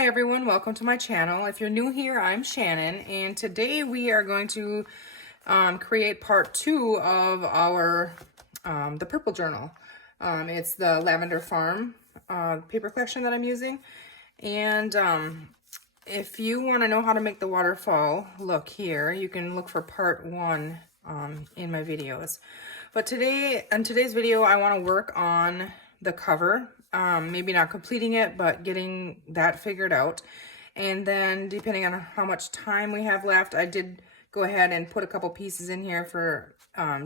Hi everyone, welcome to my channel. If you're new here, I'm Shannon, and today we are going to create part 2 of our the purple journal. It's the Lavender Farm paper collection that I'm using, and if you want to know how to make the waterfall look here, you can look for part 1 in my videos. But today, in today's video, I want to work on the cover. Maybe not completing it, but getting that figured out. And then depending on how much time we have left, I did go ahead and put a couple pieces in here for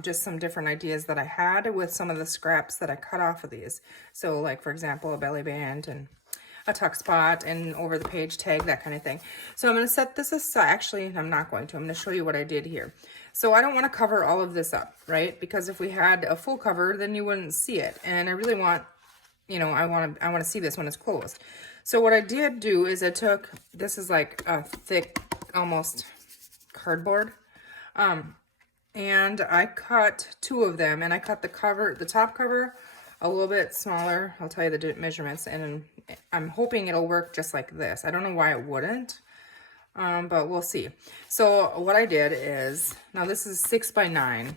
just some different ideas that I had with some of the scraps that I cut off of these. So like, for example, a belly band and a tuck spot and over the page tag, that kind of thing. So I'm going to set this aside. Actually, I'm not going to. I'm going to show you what I did here. So I don't want to cover all of this up, right? Because if we had a full cover, then you wouldn't see it. And I really want, you know, I want to see this when it's closed. So what I did do is I took, this is like a thick, almost cardboard, and I cut 2 of them, and I cut the cover, the top cover, a little bit smaller. I'll tell you the measurements, and I'm hoping it'll work just like this. I don't know why it wouldn't, but we'll see. So what I did is, now this is 6 by 9.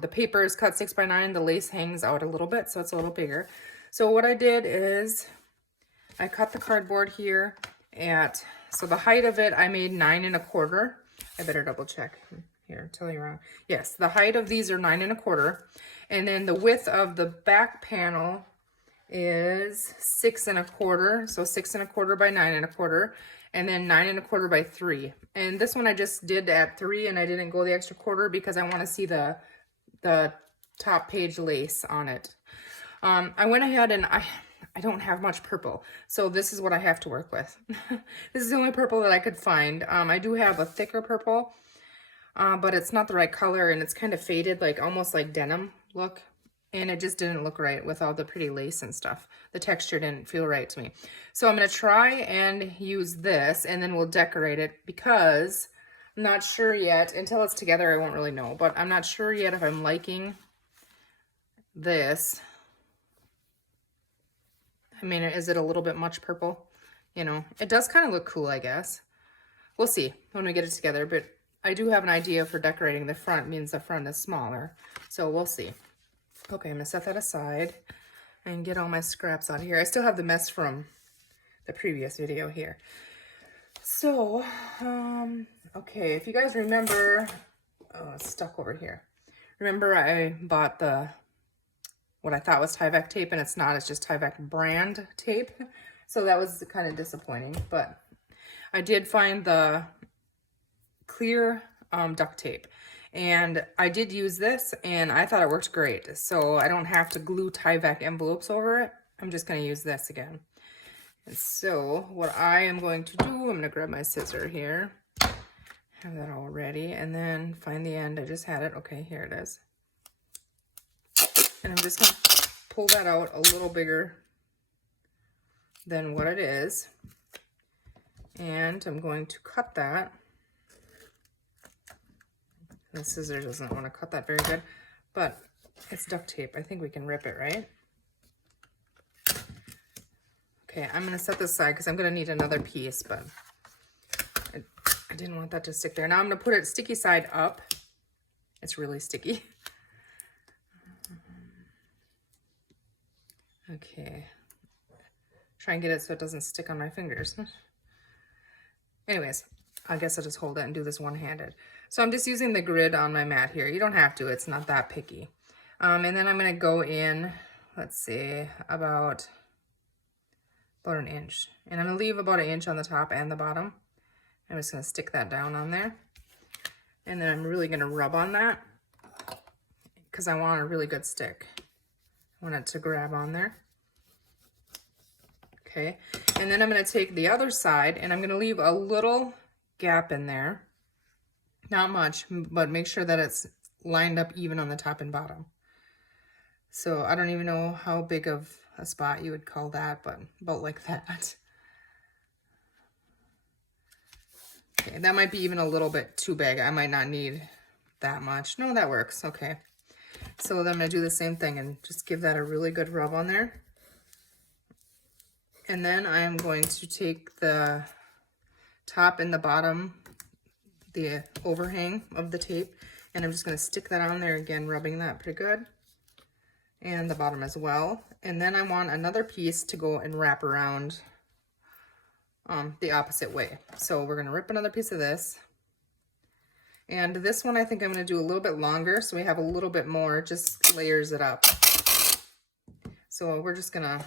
The paper is cut 6 by 9. The lace hangs out a little bit, so it's a little bigger. So what I did is I cut the cardboard here at, so the height of it, I made 9 1/4. I better double check here, tell you wrong. Yes, the height of these are 9 1/4. And then the width of the back panel is 6 1/4. So 6 1/4 by 9 1/4. And then 9 1/4 by 3. And this one I just did at 3, and I didn't go the extra quarter because I want to see the top page lace on it. I went ahead and I don't have much purple, so this is what I have to work with. This is the only purple that I could find. I do have a thicker purple, but it's not the right color, and it's kind of faded, like almost like denim look, and it just didn't look right with all the pretty lace and stuff. The texture didn't feel right to me. So I'm going to try and use this, and then we'll decorate it, because I'm not sure yet. Until it's together, I won't really know, but I'm not sure yet if I'm liking this. I mean, is it a little bit much purple? You know, it does kind of look cool, I guess. We'll see when we get it together, but I do have an idea for decorating the front. It means the front is smaller, so we'll see. Okay, I'm gonna set that aside and get all my scraps out of here. I still have the mess from the previous video here. So, okay, if you guys remember, oh, it's stuck over here. Remember I bought what I thought was Tyvek tape, and it's not. It's just Tyvek brand tape. So that was kind of disappointing, but I did find the clear duct tape, and I did use this, and I thought it worked great. So I don't have to glue Tyvek envelopes over it. I'm just going to use this again. And so what I am going to do, I'm going to grab my scissor here, have that all ready, and then find the end. I just had it. Okay, here it is. And I'm just going to pull that out a little bigger than what it is. And I'm going to cut that. The scissors doesn't want to cut that very good, but it's duct tape. I think we can rip it, right? Okay, I'm going to set this aside because I'm going to need another piece, but I didn't want that to stick there. Now I'm going to put it sticky side up. It's really sticky. Okay, try and get it so it doesn't stick on my fingers. Anyways, I guess I'll just hold it and do this one-handed. So I'm just using the grid on my mat here. You don't have to, it's not that picky. And then I'm gonna go in, let's see, about an inch. And I'm gonna leave about an inch on the top and the bottom. I'm just gonna stick that down on there. And then I'm really gonna rub on that because I want a really good stick. I want it to grab on there. Okay, and then I'm going to take the other side, and I'm going to leave a little gap in there. Not much, but make sure that it's lined up even on the top and bottom. So I don't even know how big of a spot you would call that, but about like that. Okay, that might be even a little bit too big. I might not need that much. No, that works. Okay. So then I'm going to do the same thing and just give that a really good rub on there. And then I'm going to take the top and the bottom, the overhang of the tape, and I'm just going to stick that on there again, rubbing that pretty good. And the bottom as well. And then I want another piece to go and wrap around the opposite way. So we're going to rip another piece of this. And this one I think I'm going to do a little bit longer so we have a little bit more, just layers it up. So we're just going to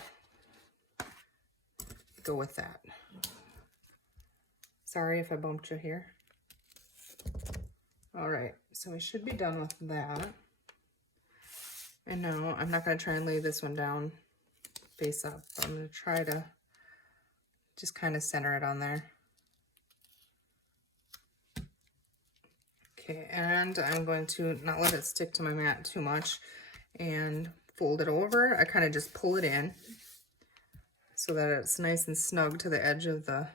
go with that. Sorry if I bumped you here. All right, so we should be done with that. And now I'm not going to try and lay this one down face up. I'm going to try to just kind of center it on there. Okay, and I'm going to not let it stick to my mat too much and fold it over. I kind of just pull it in so that it's nice and snug to the edge of the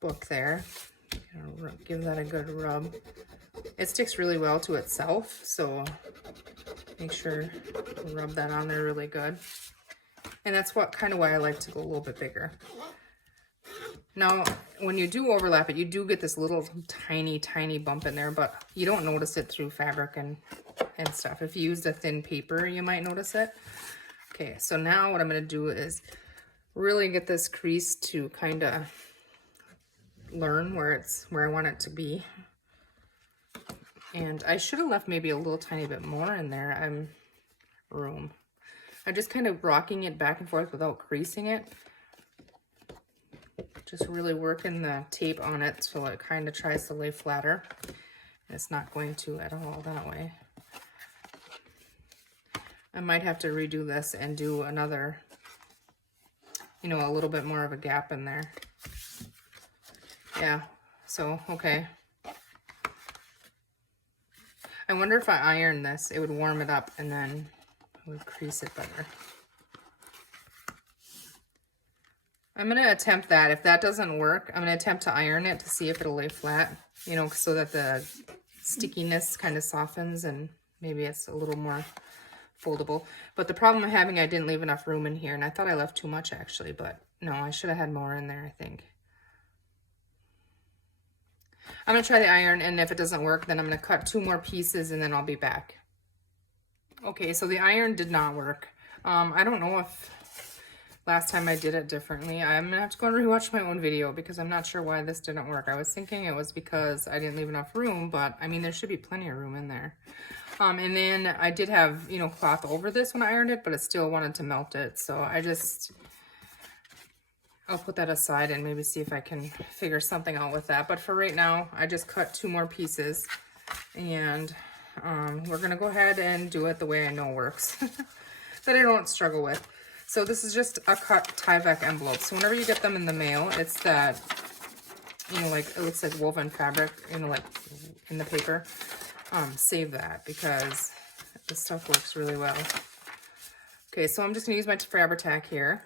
book there. Give that a good rub. It sticks really well to itself, so make sure you rub that on there really good. And that's kind of why I like to go a little bit bigger. Now, when you do overlap it, you do get this little tiny bump in there, but you don't notice it through fabric and stuff. If you used a thin paper, you might notice it. Okay, so now what I'm going to do is really get this crease to kind of learn where I want it to be. And I should have left maybe a little tiny bit more in there. I'm just kind of rocking it back and forth without creasing it. Just really working the tape on it so it kind of tries to lay flatter. And it's not going to at all that way. I might have to redo this and do another, a little bit more of a gap in there. Yeah, so, okay. I wonder if I iron this, it would warm it up and then it would crease it better. I'm going to attempt that. If that doesn't work, I'm going to attempt to iron it to see if it'll lay flat, so that the stickiness kind of softens and maybe it's a little more foldable. But the problem I'm having, I didn't leave enough room in here, and I thought I left too much actually, but no, I should have had more in there, I think. I'm going to try the iron, and if it doesn't work, then I'm going to cut 2 more pieces and then I'll be back. Okay, so the iron did not work. I don't know if last time I did it differently. I'm going to have to go and rewatch my own video because I'm not sure why this didn't work. I was thinking it was because I didn't leave enough room, but I mean, there should be plenty of room in there. And then I did have, cloth over this when I ironed it, but it still wanted to melt it. So I'll put that aside and maybe see if I can figure something out with that. But for right now, I just cut 2 more pieces, and we're going to go ahead and do it the way I know works, that I don't struggle with. So this is just a cut Tyvek envelope. So whenever you get them in the mail, it's that, like, it looks like woven fabric, like in the paper. Save that because this stuff works really well. Okay, so I'm just going to use my Fabri-Tac here.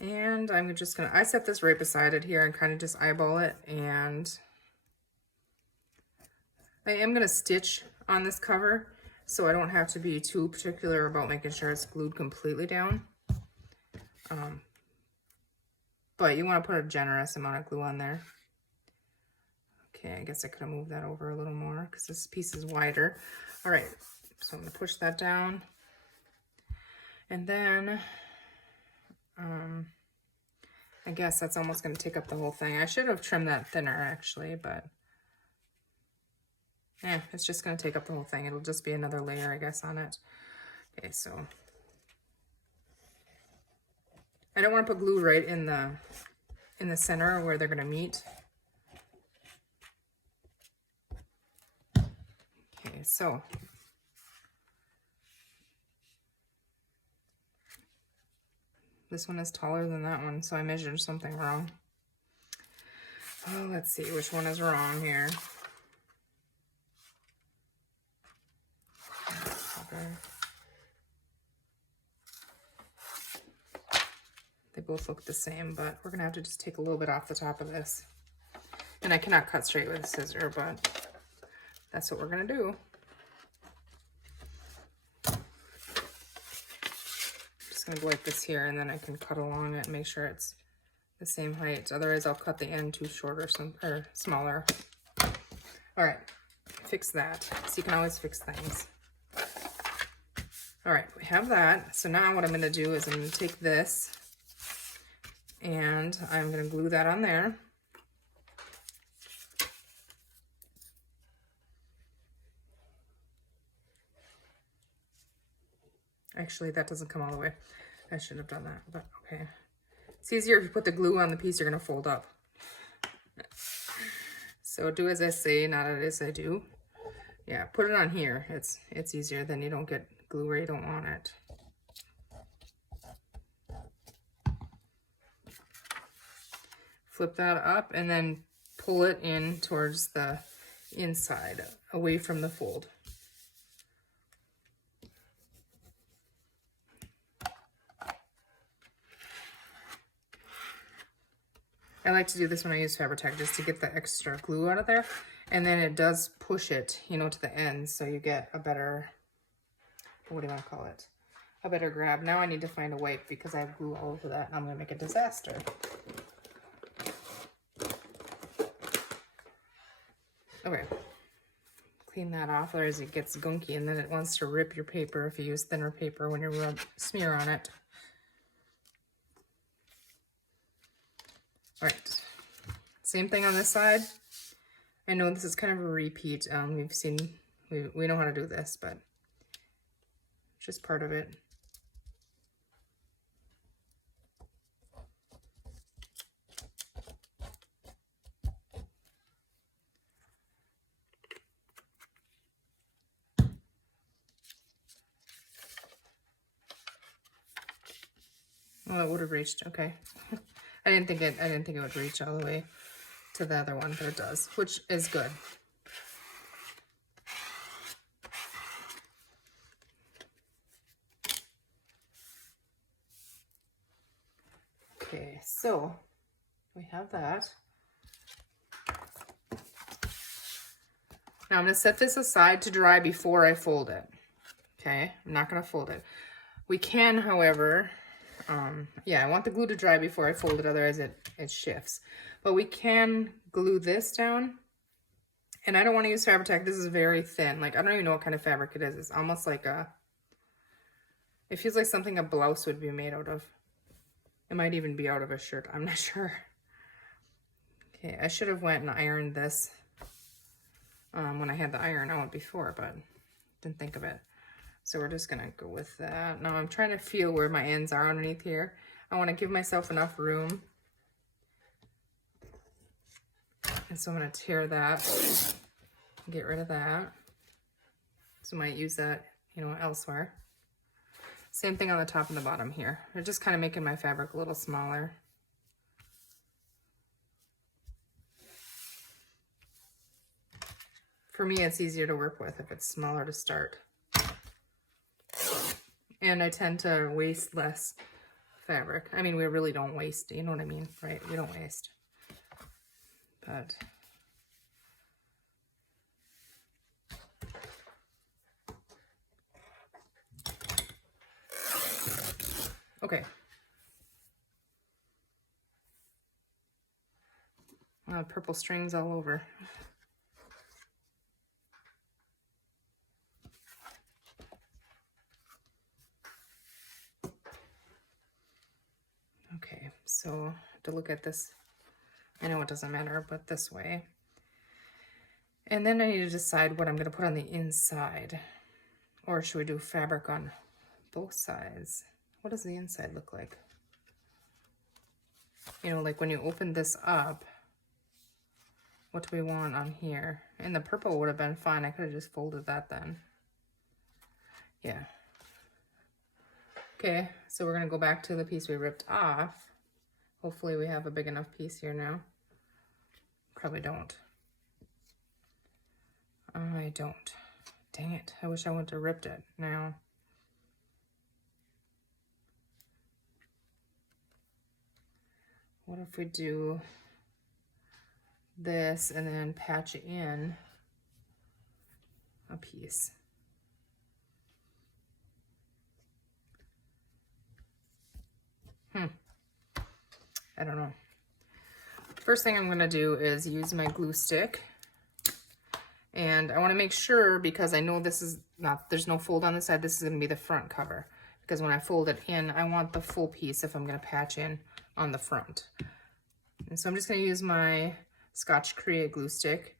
And I'm just going to, I set this right beside it here and kind of just eyeball it. And I am going to stitch on this cover, so I don't have to be too particular about making sure it's glued completely down. But you want to put a generous amount of glue on there. Okay, I guess I could have moved that over a little more because this piece is wider. All right, so I'm going to push that down. And then, I guess that's almost going to take up the whole thing. I should have trimmed that thinner actually, but yeah, it's just going to take up the whole thing. It'll just be another layer, I guess, on it. Okay, so I don't want to put glue right in the center where they're going to meet. Okay, so this one is taller than that one, so I measured something wrong. Oh, let's see which one is wrong here. Okay. They both look the same, but we're gonna have to just take a little bit off the top of this. And I cannot cut straight with a scissor, but that's what we're gonna do. Just gonna go like this here, and then I can cut along it and make sure it's the same height. Otherwise, I'll cut the end too short or smaller. All right, fix that. So you can always fix things. All right, we have that. So now what I'm gonna do is I'm gonna take this and I'm gonna glue that on there. Actually, that doesn't come all the way. I should have done that, but okay. It's easier if you put the glue on the piece you're gonna fold up. So do as I say, not as I do. Yeah, put it on here. It's easier, then you don't get glue where you don't want it. Flip that up and then pull it in towards the inside, away from the fold. I like to do this when I use Fabri-Tac just to get the extra glue out of there. And then it does push it, you know, to the end, so you get a better, what do you want to call it? A better grab. Now I need to find a wipe because I have glue all over that and I'm going to make a disaster. Okay. Clean that off, otherwise it gets gunky and then it wants to rip your paper if you use thinner paper when you smear on it. All right, same thing on this side. I know this is kind of a repeat. We know how to do this, but it's just part of it. Oh, it would have reached. Okay. I didn't think it would reach all the way to the other one, but it does, which is good. Okay, so we have that. Now I'm going to set this aside to dry before I fold it. Okay, I'm not going to fold it. We can, however, yeah, I want the glue to dry before I fold it, otherwise it shifts. But we can glue this down. And I don't want to use Fabri-Tac. This is very thin. Like, I don't even know what kind of fabric it is. It's almost like it feels like something a blouse would be made out of. It might even be out of a shirt. I'm not sure. Okay, I should have went and ironed this when I had the iron out before, but didn't think of it. So we're just gonna go with that. Now I'm trying to feel where my ends are underneath here. I want to give myself enough room. And so I'm gonna tear that, get rid of that. So I might use that, you know, elsewhere. Same thing on the top and the bottom here. I'm just kind of making my fabric a little smaller. For me, it's easier to work with if it's smaller to start. And I tend to waste less fabric. I mean, we really don't waste, you know what I mean, right? We don't waste. But okay. Purple strings all over. Okay, so to look at this, I know it doesn't matter, but this way. And then I need to decide what I'm going to put on the inside. Or should we do fabric on both sides? What does the inside look like? You know, like when you open this up, what do we want on here? And the purple would have been fine. I could have just folded that then. Yeah. Okay, so we're going to go back to the piece we ripped off. Hopefully we have a big enough piece here now. Probably don't. I don't. Dang it. I wish I would have ripped it now. What if we do this and then patch in a piece? I don't know. First thing I'm gonna do is use my glue stick. And I wanna make sure, because I know this is not, there's no fold on the side, this is gonna be the front cover. Because when I fold it in, I want the full piece if I'm gonna patch in on the front. And so I'm just gonna use my Scotch Create glue stick,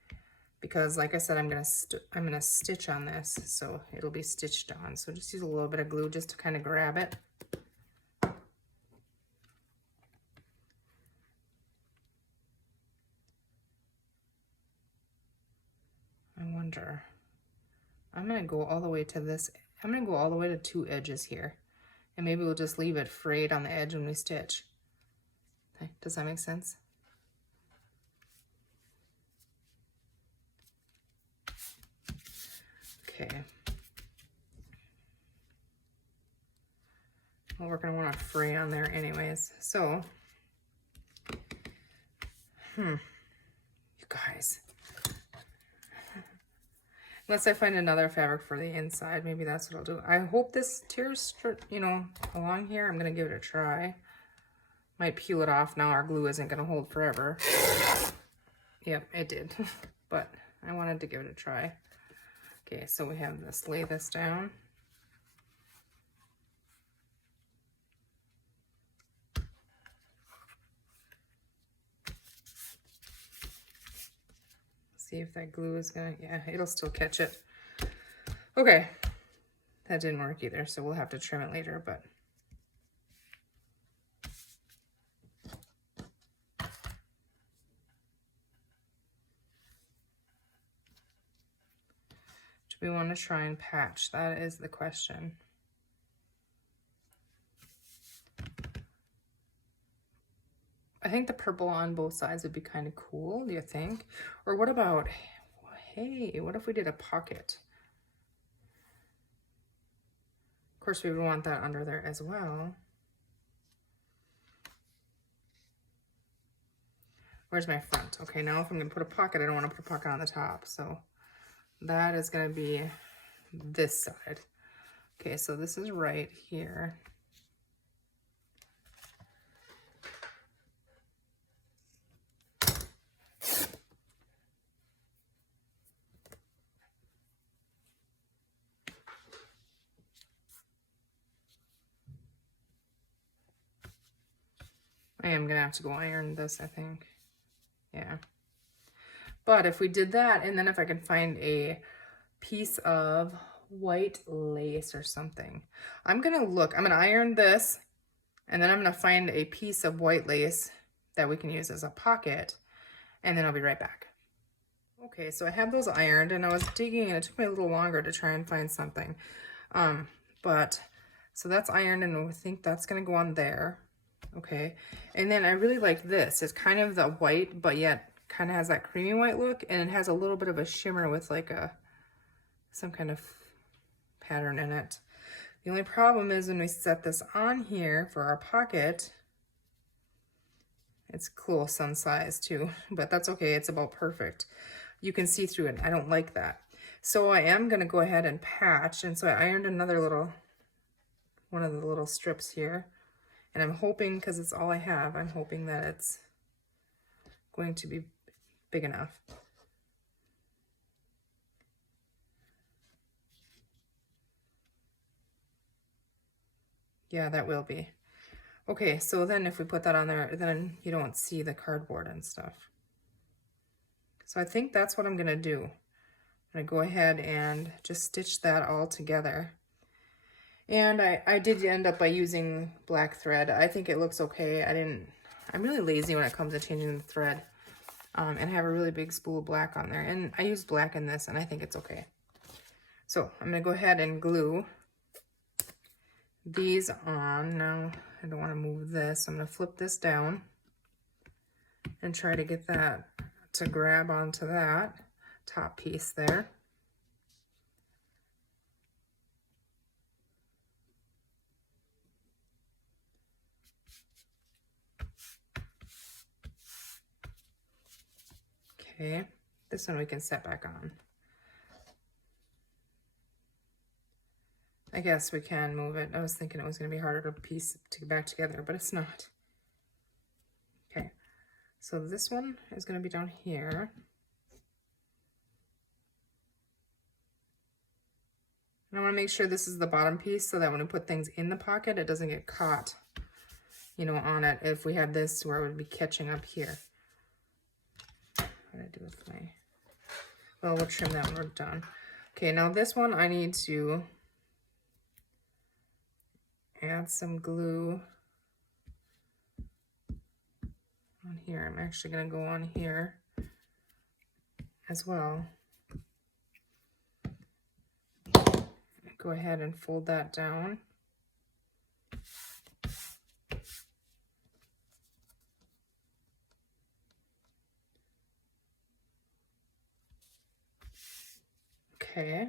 because like I said, I'm gonna stitch on this, so it'll be stitched on. So just use a little bit of glue just to kind of grab it. I wonder, I'm gonna go all the way to this, I'm gonna go all the way to 2 edges here. And maybe we'll just leave it frayed on the edge when we stitch. Okay, does that make sense? Okay. Well, we're gonna want to fray on there anyways. So, you guys. Unless I find another fabric for the inside, maybe that's what I'll do. I hope this tears, you know, along here. I'm gonna give it a try. Might peel it off now. Our glue isn't gonna hold forever. Yep, it did. But I wanted to give it a try. Okay, so we have this, lay this down. See if that glue is gonna, yeah, it'll still catch it. Okay, that didn't work either, so we'll have to trim it later, but. Do we want to try and patch? That is the question. I think the purple on both sides would be kind of cool, do you think? Or what about, hey, what if we did a pocket? Of course, we would want that under there as well. Where's my front? Okay, now if I'm gonna put a pocket, I don't want to put a pocket on the top. So that is gonna be this side. Okay, so this is right here. I am gonna have to go iron this, I think. Yeah. But if we did that, and then if I can find a piece of white lace or something, I'm gonna look, I'm gonna iron this, and then I'm gonna find a piece of white lace that we can use as a pocket, and then I'll be right back. Okay, so I have those ironed, and I was digging, and it took me a little longer to try and find something. So that's ironed, and I think that's gonna go on there. Okay, and then I really like this. It's kind of the white, but yet kind of has that creamy white look, and it has a little bit of a shimmer with like some kind of pattern in it. The only problem is when we set this on here for our pocket, it's cool sun size too, but that's okay. It's about perfect. You can see through it. I don't like that. So I am gonna go ahead and patch, and so I ironed another one of the little strips here. And I'm hoping, because it's all I have, I'm hoping that it's going to be big enough. Yeah, that will be. Okay, so then if we put that on there, then you don't see the cardboard and stuff. So I think that's what I'm gonna do. I'm gonna go ahead and just stitch that all together. And I did end up by using black thread. I think it looks okay. I'm really lazy when it comes to changing the thread. And I have a really big spool of black on there. And I used black in this, and I think it's okay. So I'm gonna go ahead and glue these on. Now, I don't wanna move this. I'm gonna flip this down and try to get that to grab onto that top piece there. Okay, this one we can set back on. I guess we can move it. I was thinking it was going to be harder to piece to get back together, but it's not. Okay, so this one is going to be down here. And I want to make sure this is the bottom piece so that when we put things in the pocket, it doesn't get caught, you know, on it. If we had this where it would be catching up here. What did I do with my... Well, we'll trim that when we're done. Okay, now this one I need to add some glue on here. I'm actually going to go on here as well. Go ahead and fold that down. Okay.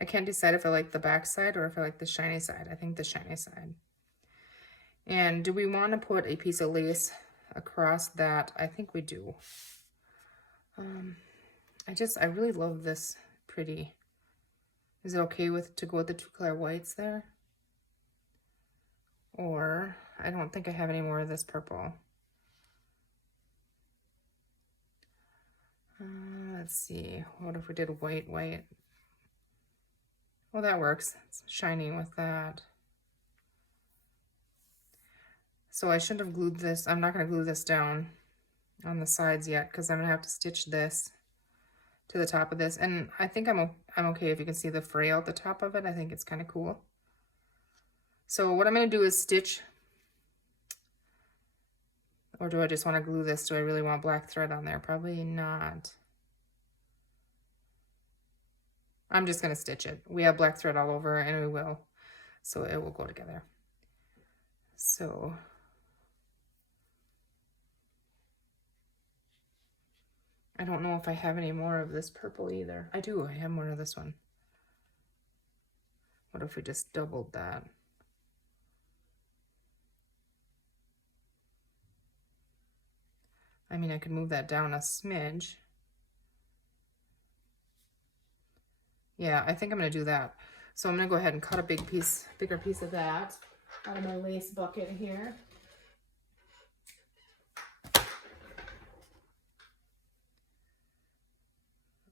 I can't decide if I like the back side or if I like the shiny side. I think the shiny side. And do we want to put a piece of lace across that? I think we do. I really love this pretty. Is it okay to go with the 2-color whites there? Or, I don't think I have any more of this purple. Let's see, what if we did white, white? Well, that works. It's shiny with that. So I shouldn't have glued this. I'm not going to glue this down on the sides yet because I'm going to have to stitch this to the top of this. And I think I'm okay if you can see the fray out the top of it. I think it's kind of cool. So what I'm going to do is stitch. Or do I just want to glue this? Do I really want black thread on there? Probably not. I'm just going to stitch it. We have black thread all over and we will. So it will go together. So I don't know if I have any more of this purple either. I do. I have more of this one. What if we just doubled that? I mean, I could move that down a smidge. Yeah, I think I'm going to do that. So I'm going to go ahead and cut a bigger piece of that out of my lace bucket here.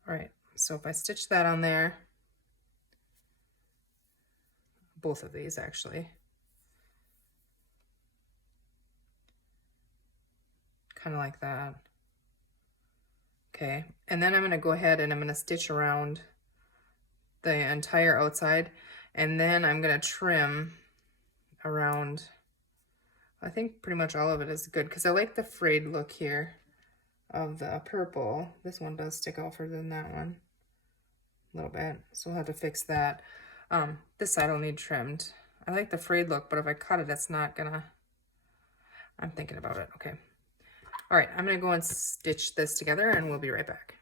All right, so if I stitch that on there, both of these actually, kind of like that. Okay, and then I'm going to go ahead and I'm going to stitch around the entire outside, and then I'm going to trim around. I think pretty much all of it is good because I like the frayed look here of the purple. This one does stick out further than that one a little bit, so we'll have to fix that. This side will need trimmed. I like the frayed look, but if I cut it, it's not gonna. I'm thinking about it. Okay. All right, I'm gonna go and stitch this together and we'll be right back.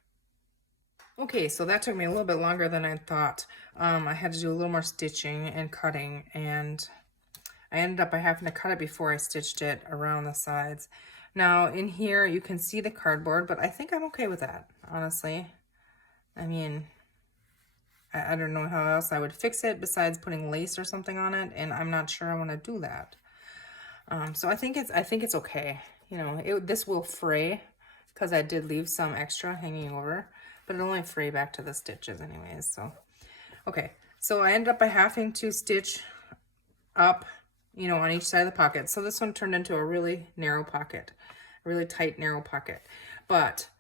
Okay, so that took me a little bit longer than I thought. I had to do a little more stitching and cutting, and I ended up by having to cut it before I stitched it around the sides. Now in here you can see the cardboard, but I think I'm okay with that, honestly. I mean, I don't know how else I would fix it besides putting lace or something on it, and I'm not sure I want to do that. So I think it's okay. You know, this will fray because I did leave some extra hanging over, but it'll only fray back to the stitches anyways. So okay, so I ended up by having to stitch up, you know, on each side of the pocket. So this one turned into a really narrow pocket, a really tight, narrow pocket. But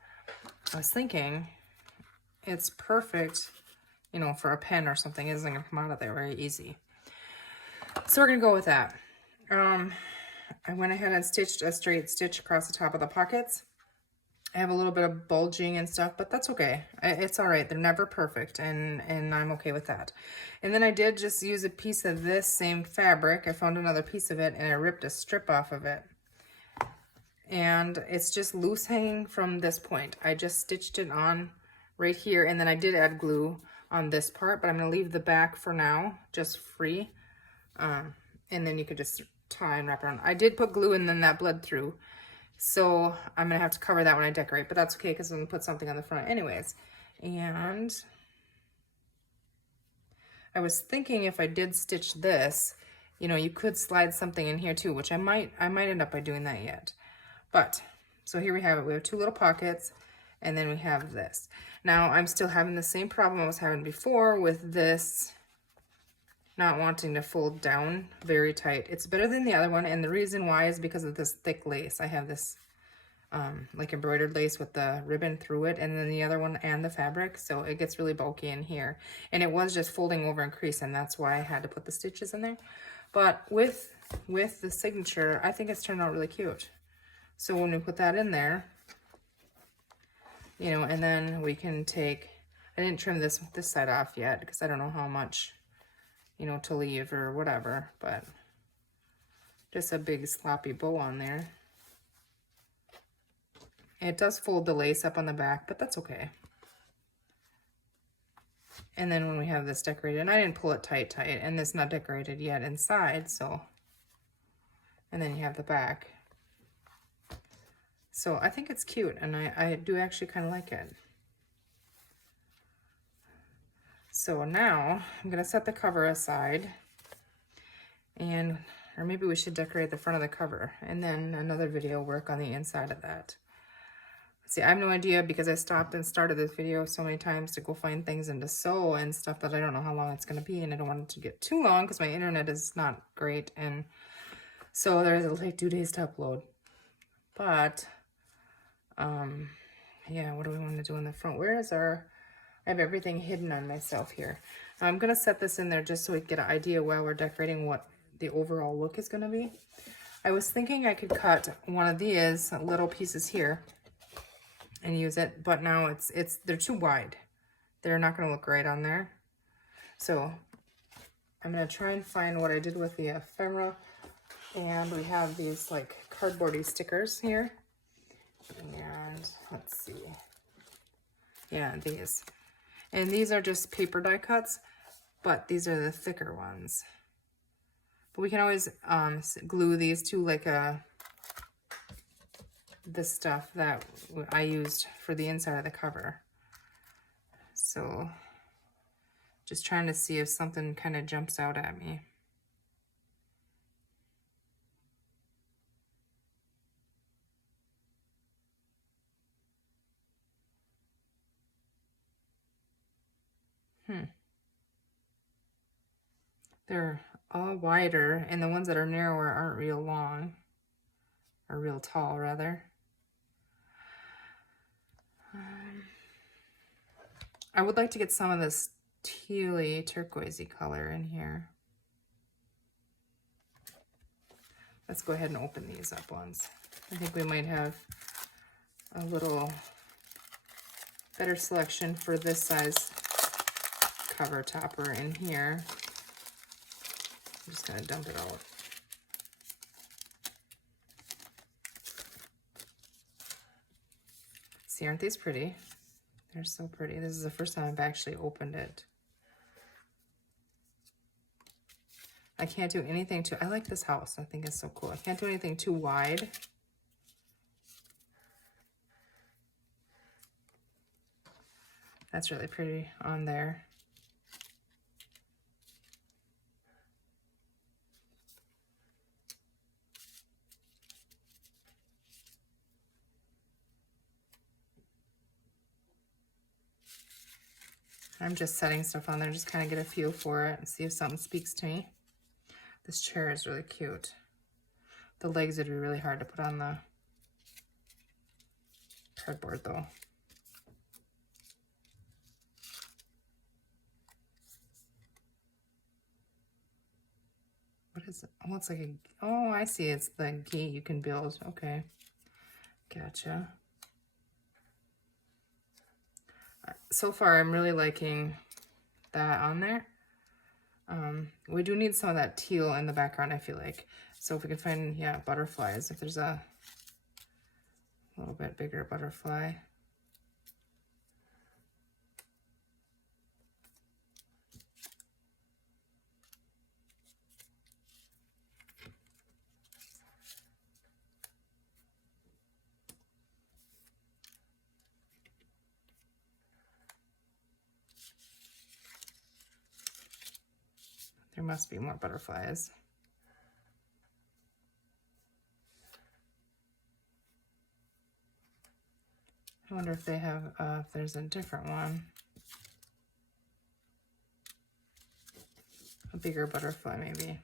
I was thinking it's perfect, you know, for a pen or something. It isn't gonna come out of there very easy. So we're gonna go with that. I went ahead and stitched a straight stitch across the top of the pockets. I have a little bit of bulging and stuff, but that's okay. It's all right. They're never perfect, and I'm okay with that. And then I did just use a piece of this same fabric. I found another piece of it, and I ripped a strip off of it. And it's just loose hanging from this point. I just stitched it on right here, and then I did add glue on this part, but I'm going to leave the back for now just free. And then you could just tie and wrap around. I did put glue and then that bled through. So I'm going to have to cover that when I decorate, but that's okay because I'm going to put something on the front anyways. And I was thinking if I did stitch this, you know, you could slide something in here too, which I might end up by doing that yet. But, so here we have it. We have two little pockets, and then we have this. Now, I'm still having the same problem I was having before with this not wanting to fold down very tight. It's better than the other one, and the reason why is because of this thick lace. I have this like embroidered lace with the ribbon through it, and then the other one and the fabric, so it gets really bulky in here. And it was just folding over and creasing, that's why I had to put the stitches in there. But with the signature, I think it's turned out really cute. So when we put that in there, you know, and then we can take, I didn't trim this side off yet because I don't know how much, you know, to leave or whatever, but just a big sloppy bow on there. It does fold the lace up on the back, but that's okay. And then when we have this decorated, and I didn't pull it tight, and it's not decorated yet inside, so. And then you have the back. So I think it's cute, and I do actually kind of like it. So now I'm gonna set the cover aside, and, or maybe we should decorate the front of the cover, and then another video work on the inside of that. See, I have no idea because I stopped and started this video so many times to go find things and to sew and stuff that I don't know how long it's going to be, and I don't want it to get too long because my internet is not great, and so there's like 2 days to upload. But, yeah, what do we want to do in the front? Where is our, I have everything hidden on myself here. I'm going to set this in there just so we get an idea while we're decorating what the overall look is going to be. I was thinking I could cut one of these little pieces here and use it, but now they're too wide. They're not going to look right on there. So I'm going to try and find what I did with the ephemera, and we have these like cardboardy stickers here. And let's see. Yeah, these. And these are just paper die cuts, but these are the thicker ones. But we can always glue these to like the stuff that I used for the inside of the cover. So just trying to see if something kind of jumps out at me. They're all wider, and the ones that are narrower aren't real long, or real tall rather. I would like to get some of this tealy, turquoisey color in here. Let's go ahead and open these up once. I think we might have a little better selection for this size cover topper in here. I'm just gonna dump it out. See, aren't these pretty? They're so pretty. This is the first time I've actually opened it. I can't do anything too, I like this house. I think it's so cool. I can't do anything too wide. That's really pretty on there. I'm just setting stuff on there, just kind of get a feel for it and see if something speaks to me. This chair is really cute. The legs would be really hard to put on the cardboard though. What is it? Oh, it's like a, oh, I see. It's the gate you can build. Okay. Gotcha. So far, I'm really liking that on there. We do need some of that teal in the background, I feel like. So if we can find, yeah, butterflies, if there's a little bit bigger butterfly. There must be more butterflies. I wonder if they have, if there's a different one. A bigger butterfly, maybe.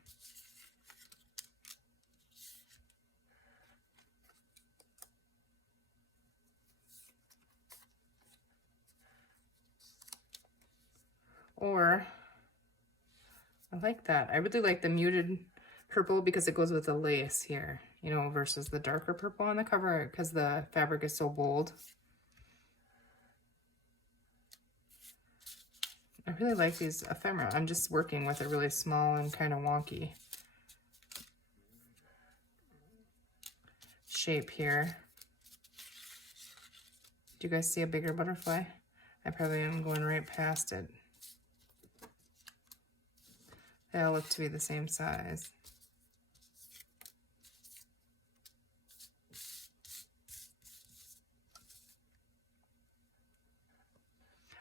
Or, I like that. I really like the muted purple because it goes with the lace here, you know, versus the darker purple on the cover because the fabric is so bold. I really like these ephemera. I'm just working with a really small and kind of wonky shape here. Do you guys see a bigger butterfly? I probably am going right past it. They all look to be the same size.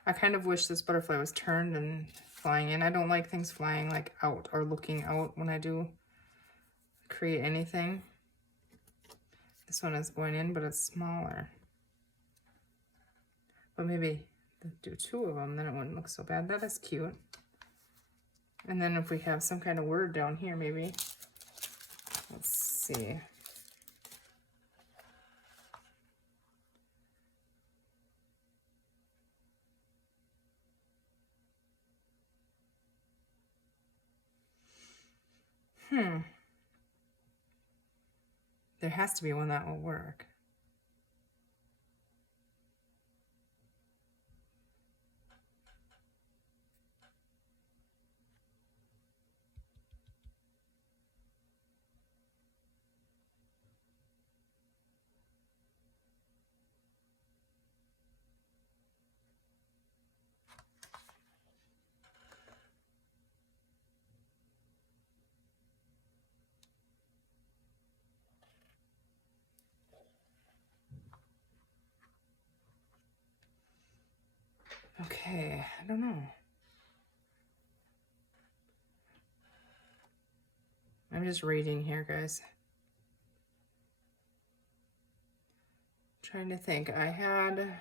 I kind of wish this butterfly was turned and flying in. I don't like things flying like out or looking out when I do create anything. This one is going in, but it's smaller. But maybe do two of them, then it wouldn't look so bad. That is cute. And then if we have some kind of word down here, maybe. Let's see. There has to be one that will work. Okay, I don't know. I'm just reading here, guys. Trying to think. I had,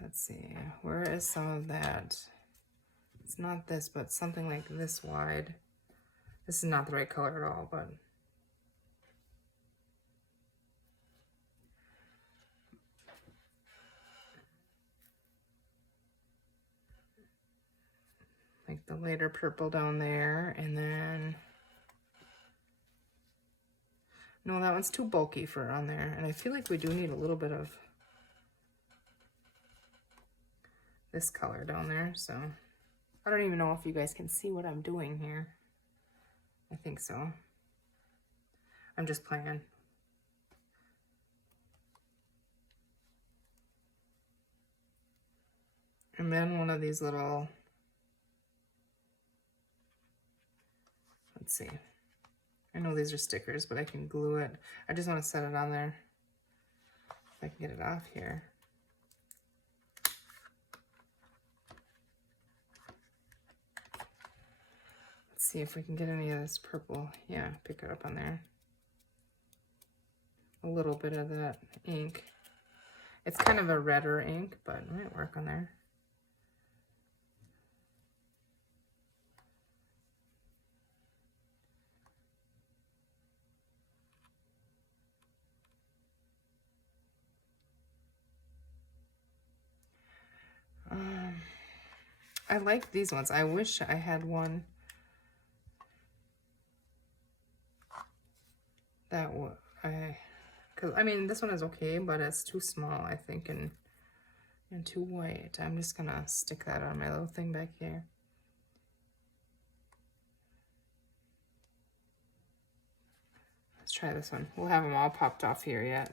let's see, where is some of that? It's not this, but something like this wide. This is not the right color at all, but like the lighter purple down there, and then no, that one's too bulky for on there, and I feel like we do need a little bit of this color down there, so I don't even know if you guys can see what I'm doing here. I think so. I'm just playing. And then one of these little, let's see. I know these are stickers, but I can glue it. I just want to set it on there. If I can get it off here. Let's see if we can get any of this purple. Yeah, pick it up on there. A little bit of that ink. It's kind of a redder ink, but it might work on there. I like these ones. I wish I had one that because I mean this one is okay, but it's too small, I think, and too white. I'm just gonna stick that on my little thing back here. Let's try this one. We'll have them all popped off here yet.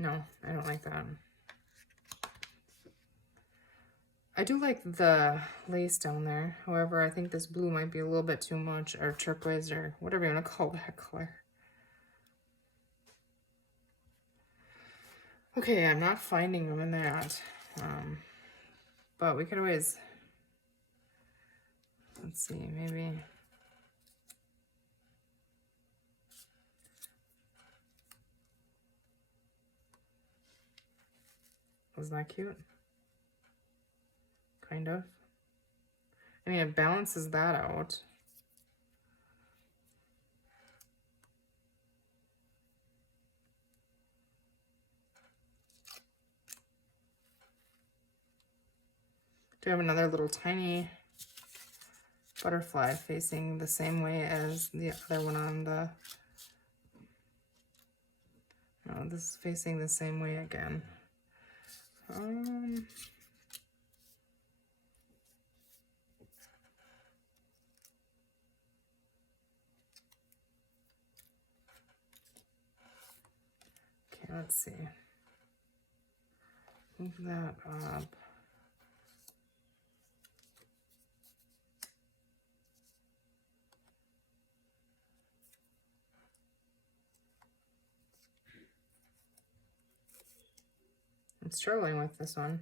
No, I don't like that. I do like the lace down there. However, I think this blue might be a little bit too much, or turquoise, or whatever you want to call that color. Okay, I'm not finding them in that. But we could always, let's see, maybe. Wasn't that cute? Kind of. I mean, it balances that out. Do have another little tiny butterfly facing the same way as the other one on the, no, this is facing the same way again. Okay, let's see. Move that up. I'm struggling with this one.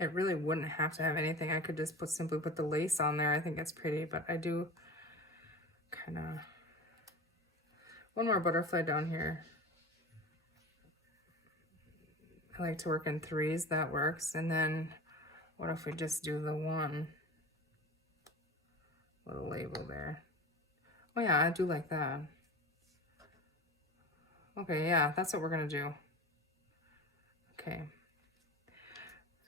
It really wouldn't have to have anything. I could just simply put the lace on there. I think it's pretty, but I do kind of, one more butterfly down here. I like to work in threes, that works. And then what if we just do the one little label there? Oh yeah, I do like that. Okay, yeah, that's what we're gonna do. Okay.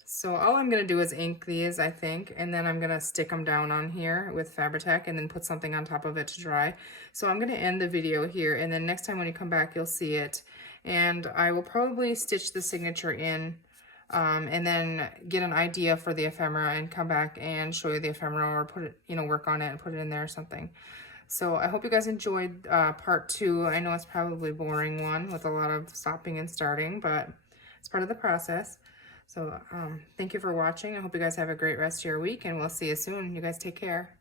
So all I'm gonna do is ink these, I think, and then I'm gonna stick them down on here with Fabri-Tac and then put something on top of it to dry. So I'm gonna end the video here, and then next time when you come back, you'll see it. And I will probably stitch the signature in, and then get an idea for the ephemera and come back and show you the ephemera, or put it, you know, work on it and put it in there or something. So I hope you guys enjoyed part 2. I know it's probably a boring one with a lot of stopping and starting, but it's part of the process. So thank you for watching. I hope you guys have a great rest of your week, and we'll see you soon. You guys take care.